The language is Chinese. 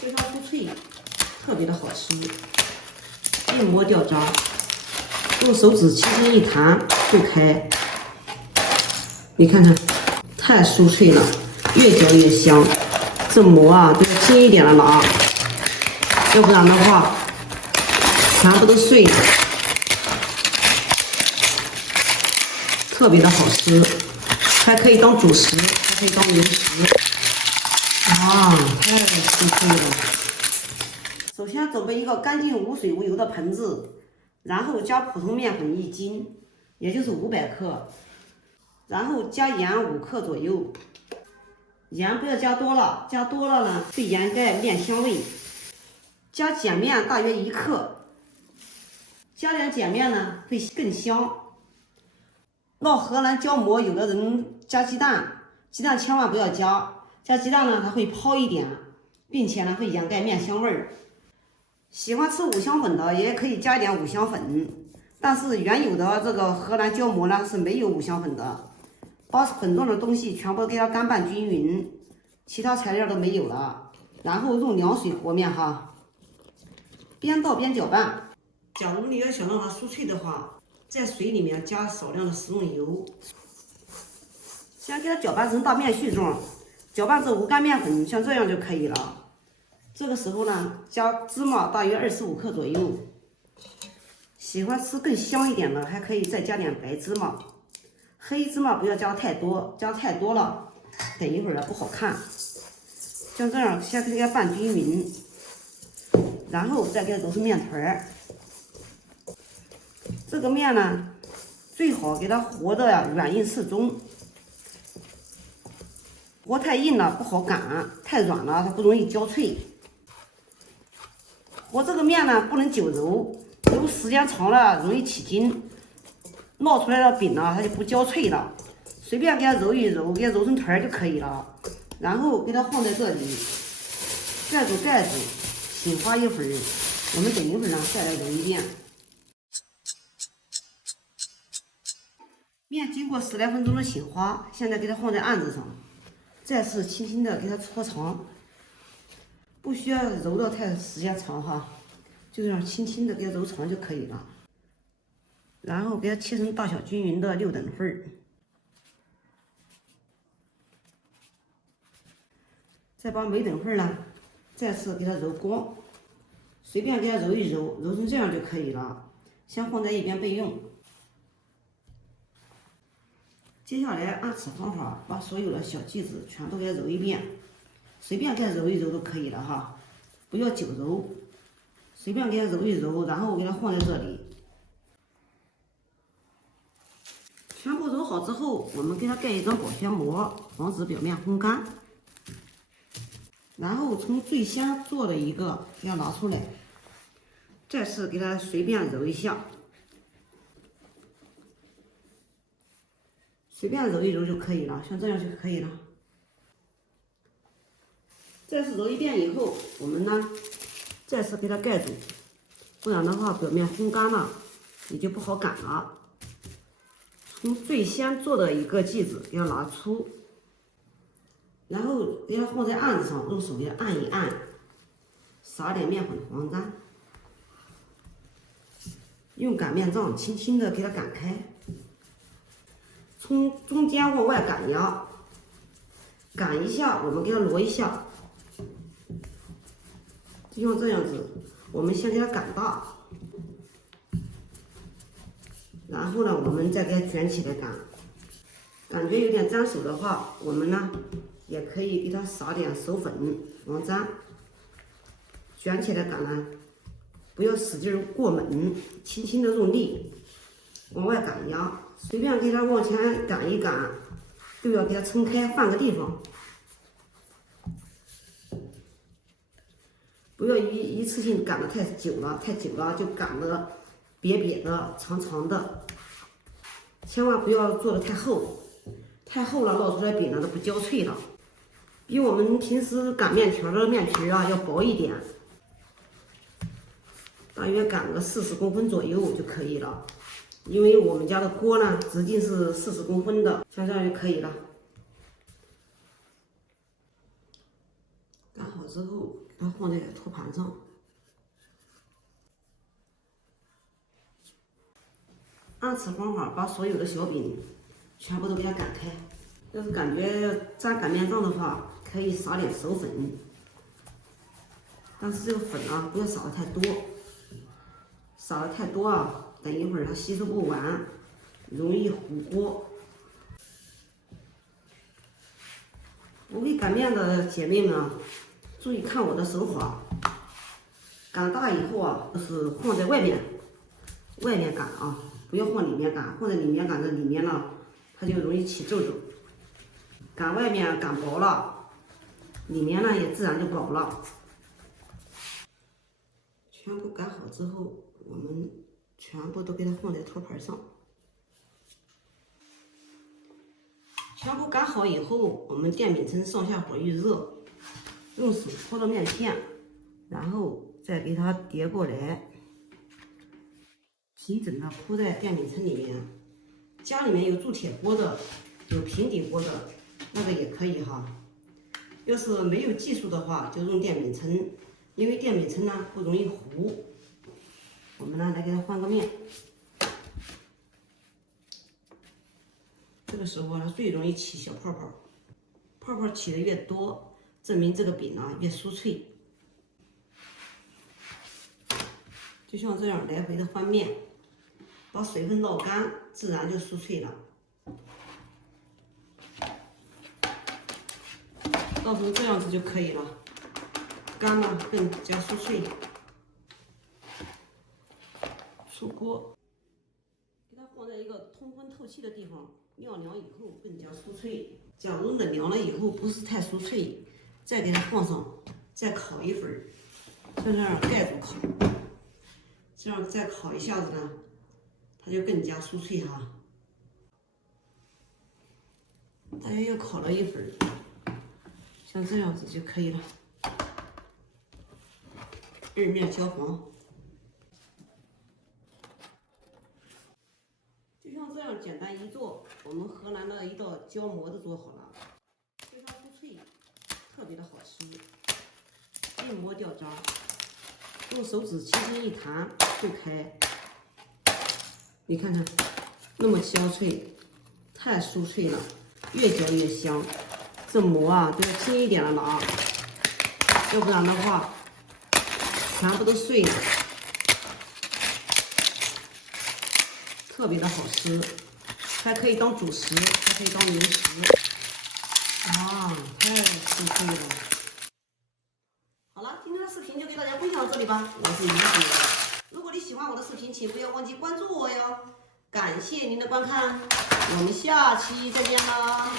非常酥脆，特别的好吃，一摸掉渣，用手指轻轻一弹就开。你看看，太酥脆了，越嚼越香。这馍啊，都要轻一点的拿，要不然的话，全部都碎了。特别的好吃，还可以当主食，还可以当零食。哇，太酥脆了！首先准备一个干净无水无油的盆子，然后加普通面粉1斤，也就是500克，然后加盐5克左右。盐不要加多了，加多了呢会掩盖面香味。加碱面大约1克，加点碱面呢会更香。烙荷兰胶馍，有的人加鸡蛋，鸡蛋千万不要加，加鸡蛋呢它会泡一点，并且呢会掩盖面香味儿。喜欢吃五香粉的也可以加一点五香粉，但是原有的这个荷兰胶馍呢是没有五香粉的。把粉状的东西全部给它干拌均匀，其他材料都没有了，然后用凉水和面哈，边倒边搅拌。假如你要想让它酥脆的话，在水里面加少量的食用油，先给它搅拌成大面絮状，搅拌至无干面粉，像这样就可以了。这个时候呢，加芝麻大约25克左右，喜欢吃更香一点的，还可以再加点白芝麻。黑芝麻不要加太多，加太多了，等一会儿不好看。像这样先给它拌均匀，然后再给它揉成面团儿。这个面呢，最好给它和的呀软硬适中。和太硬了不好擀，太软了它不容易焦脆。和这个面呢不能久揉，揉时间长了容易起筋。烙出来的饼呢，它就不焦脆了。随便给它揉一揉，给它揉成团就可以了。然后给它放在这里，盖住盖子，醒发一会儿。我们等一会儿呢，再来揉一遍。面经过10来分钟的醒花，现在给它放在案子上，再次轻轻的给它搓长，不需要揉到太时间长哈，就这样轻轻的给它揉长就可以了。然后给它切成大小均匀的6等份儿，再把每等份呢再次给它揉光，随便给它揉一揉，揉成这样就可以了，先放在一边备用。接下来按此方法把所有的小剂子全都给它揉一遍，随便给它揉一揉都可以了哈，不要久揉，随便给它揉一揉，然后给它放在这里。全部揉好之后，我们给它盖一张保鲜膜，防止表面烘干。然后从最先做的一个给它拿出来，再次给它随便揉一下，随便揉一揉就可以了，像这样就可以了。再次揉一遍以后，我们呢再次给它盖住，不然的话表面烘干了，你就不好擀了。从最先做的一个剂子给它拿出，然后给它放在案子上，用手给它按一按，撒点面粉黄渣，用擀面杖轻轻的给它擀开，从中间往外擀压，擀一下，我们给它挪一下，就像这样子，我们先给它擀大。然后呢，我们再给它卷起来擀，感觉有点粘手的话，我们呢也可以给它撒点手粉防粘。卷起来擀呢，不要使劲过猛，轻轻的用力往外擀压，随便给它往前擀一擀，都要给它撑开，换个地方，不要一次性擀的太久了，太久了就擀的瘪瘪的、长长的，千万不要做的太厚，太厚了烙出来饼呢都不焦脆了。比我们平时擀面条的面皮啊要薄一点，大约擀个40公分左右就可以了。因为我们家的锅呢直径是40公分的，像这样就可以了。擀好之后，给它放在托盘上。按此方法把所有的小饼全部都给它擀开。要是感觉沾擀面杖的话，可以撒点手粉，但是这个粉啊，不要撒的太多，撒的太多啊，等一会儿它吸收不完，容易糊锅。不会擀面的姐妹们啊，注意看我的手法，擀大以后啊，就是放在外面擀啊，不要放里面擀，放在里面擀，这里面呢，它就容易起皱皱。擀外面擀薄了，里面呢也自然就薄了。全部擀好之后，我们全部都给它放在托盘上。全部擀好以后，我们电饼铛上下火预热，用手搓到面片，然后再给它叠过来，平整的铺在电饼铛里面。家里面有铸铁锅的，有平底锅的，那个也可以哈。要是没有技术的话，就用电饼铛，因为电饼铛呢不容易糊。我们呢来给它换个面。这个时候它最容易起小泡泡，泡泡起的越多，证明这个饼呢越酥脆。就像这样来回的翻面，把水分捞干，自然就酥脆了。到时候这样子就可以了，干了更加酥脆。出锅，给它放在一个通风透气的地方。晾凉以后更加酥脆。假如冷凉了以后不是太酥脆，再给它放上，再烤一会儿，像这样盖住烤，这样再烤一下子呢，它就更加酥脆哈。大约又烤了一会儿，像这样子就可以了。二面焦黄。就像这样简单一做，我们河南的一道焦馍就做好了，非常酥脆，特别的好吃，一馍掉渣，用手指轻轻一弹就开。你看看，那么焦脆，太酥脆了，越嚼越香。这馍啊，都要轻一点的拿，要不然的话，全部都碎了。特别的好吃，还可以当主食，还可以当零食，啊，太酥脆了！好了，今天的视频就给大家分享到这里吧，我是于姐。如果你喜欢我的视频，请不要忘记关注我哟。感谢您的观看，我们下期再见啦！